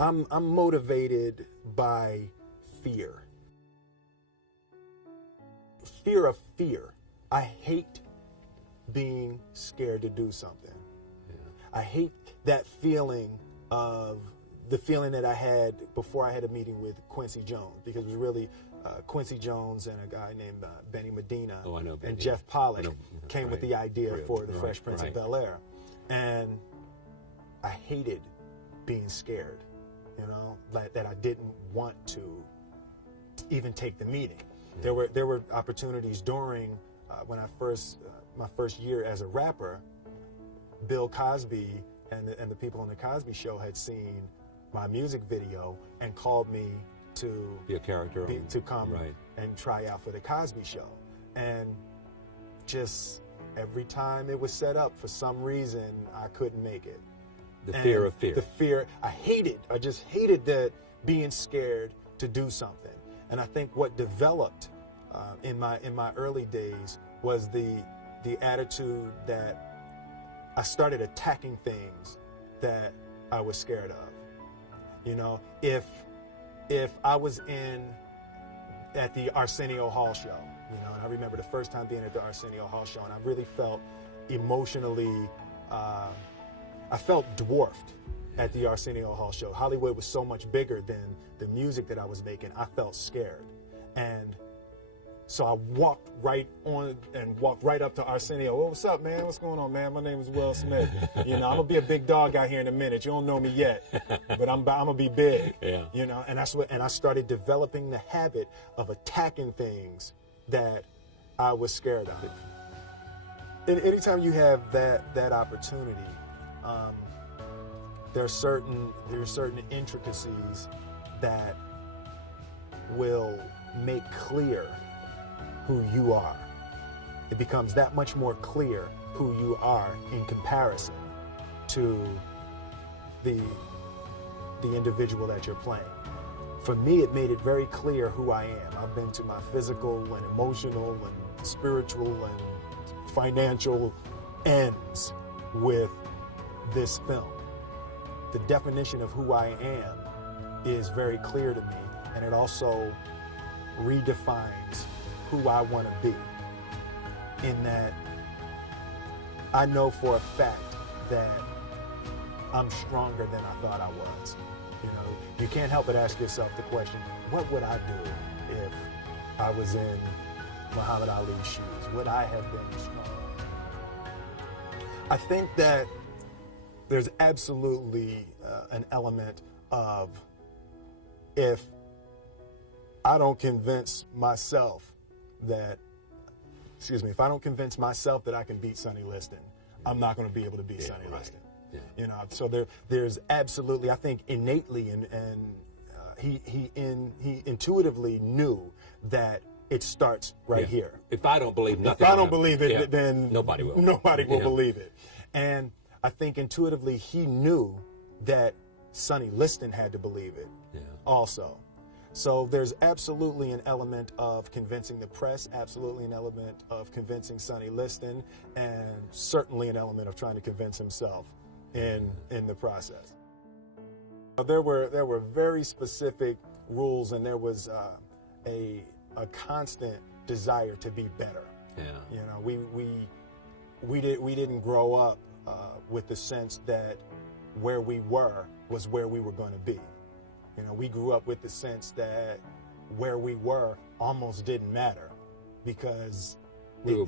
I'm motivated by fear. Fear of fear. I hate being scared to do something. Yeah. I hate that feeling of the feeling that I had before I had a meeting with Quincy Jones, because it was really Quincy Jones and a guy named Benny Medina and Jeff Pollock came with the idea for the Fresh Prince of Bel-Air. And I hated being scared, you know, that I didn't want to even take the meeting. There were opportunities during when I my first year as a rapper. Bill Cosby and the people on the Cosby Show had seen my music video and called me to be a character, to come and try out for the Cosby Show. And just every time it was set up, for some reason I couldn't make it. The fear of fear. The fear. I just hated that, being scared to do something. And I think what developed in my early days was the attitude that I started attacking things that I was scared of. You know, if I was at the Arsenio Hall show, you know, and I remember the first time being at the Arsenio Hall show, and I really felt emotionally, I felt dwarfed at the Arsenio Hall show. Hollywood was so much bigger than the music that I was making. I felt scared. And so I walked right up to Arsenio. Oh, what's up, man? What's going on, man? My name is Will Smith. You know, I'm gonna be a big dog out here in a minute. You don't know me yet, but I'm gonna be big. Yeah. You know, and I started developing the habit of attacking things that I was scared of. And anytime you have that opportunity, there are certain intricacies that will make clear who you are. It becomes that much more clear who you are in comparison to the individual that you're playing. For me, it made it very clear who I am. I've been to my physical and emotional and spiritual and financial ends with this film. The definition of who I am is very clear to me, and it also redefines who I want to be, in that I know for a fact that I'm stronger than I thought I was. You know, you can't help but ask yourself the question, what would I do if I was in Muhammad Ali's shoes? Would I have been stronger? I think that there's absolutely an element of, if I don't convince myself that, if I don't convince myself that I can beat Sonny Liston, I'm not going to be able to beat Sonny Liston. Yeah. You know, so there's absolutely, I think innately, and he intuitively knew that it starts right here. If I don't believe nothing, if I don't believe it, then nobody will. Nobody will believe it. And I think intuitively he knew that Sonny Liston had to believe it also. So there's absolutely an element of convincing the press, absolutely an element of convincing Sonny Liston, and certainly an element of trying to convince himself in the process. There were very specific rules, and there was a constant desire to be better. Yeah. You know, we didn't grow up with the sense that where we were was where we were going to be. You know, we grew up with the sense that where we were almost didn't matter, because we were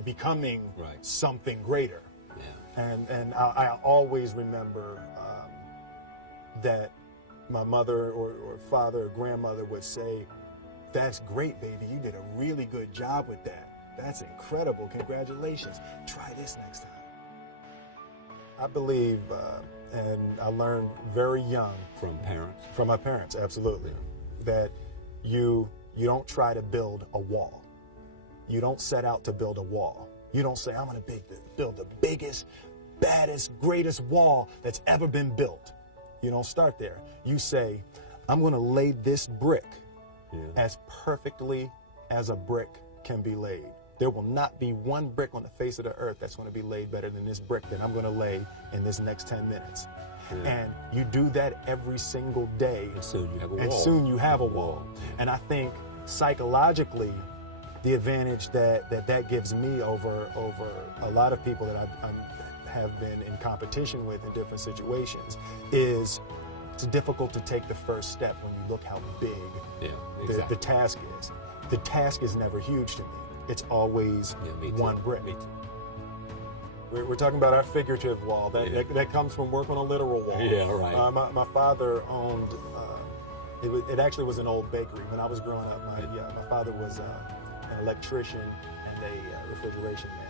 becoming something greater. Yeah. And I always remember that my mother or father or grandmother would say, "That's great, baby. You did a really good job with that. That's incredible. Congratulations. Try this next time." I believe, and I learned very young from parents. From my parents, absolutely, that you don't try to build a wall. You don't set out to build a wall. You don't say, "I'm going to build the biggest, baddest, greatest wall that's ever been built." You don't start there. You say, "I'm going to lay this brick as perfectly as a brick can be laid. There will not be one brick on the face of the earth that's going to be laid better than this brick that I'm going to lay in this next 10 minutes. And you do that every single day. And soon you have a wall. And soon you have a wall. And I think psychologically, the advantage that gives me over a lot of people that I have been in competition with in different situations is it's difficult to take the first step when you look how big the task is. The task is never huge to me. It's always one brick. Me too. We're talking about our figurative wall. That comes from work on a literal wall. Yeah, right. My father owned, it actually was an old bakery. When I was growing up, my father was an electrician and a refrigeration man.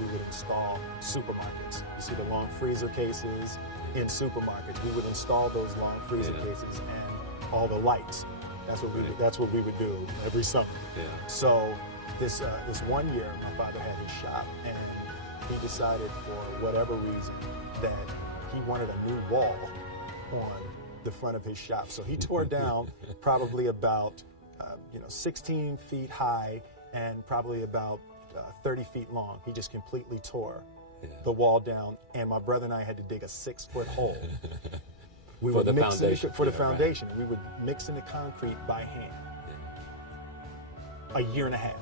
We would install supermarkets. You see the long freezer cases in supermarkets. We would install those long freezer cases and all the lights. That's what we would do every summer. Yeah. So this one year, my father had his shop, and he decided for whatever reason that he wanted a new wall on the front of his shop. So he tore down probably about 16 feet high and probably about 30 feet long. He just completely tore the wall down, and my brother and I had to dig a 6-foot hole. We for would the mix foundation. For the foundation. Right. We would mix in the concrete by hand. A year and a half.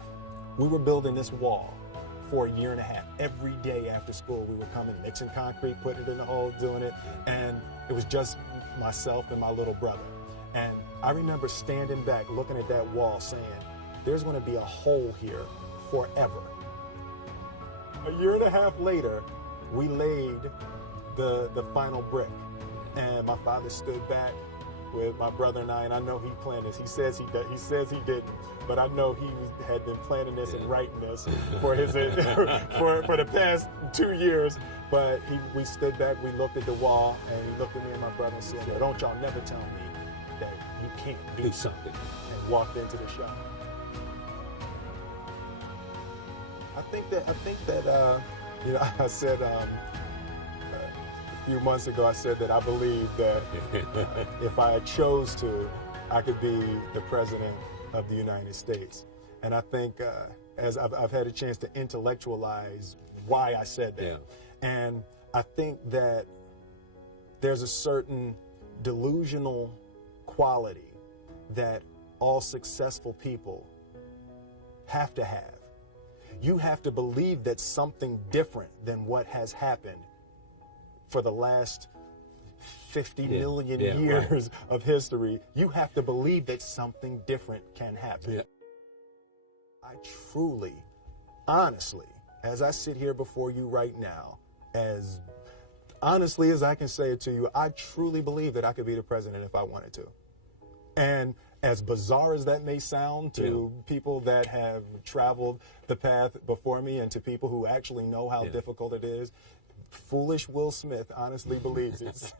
We were building this wall for a year and a half. Every day after school, we would come and mixing concrete, putting it in the hole, doing it, and it was just myself and my little brother. And I remember standing back, looking at that wall, saying, there's going to be a hole here forever. A year and a half later, we laid the final brick. And my father stood back with my brother and I know he planned this. He says he didn't, but I know he had been planning this and writing this for his for the past 2 years. But we stood back, we looked at the wall, and he looked at me and my brother and said, "Don't y'all never tell me that you can't do something." And walked into the shop. I think that I said. A few months ago, I said that I believe that if I chose to, I could be the president of the United States. And I think as I've had a chance to intellectualize why I said that. Yeah. And I think that there's a certain delusional quality that all successful people have to have. You have to believe that something different than what has happened for the last 50 million years of history. You have to believe that something different can happen. Yeah. I truly, honestly, as I sit here before you right now, as honestly as I can say it to you, I truly believe that I could be the president if I wanted to. And as bizarre as that may sound to people that have traveled the path before me and to people who actually know how difficult it is, foolish Will Smith honestly believes it.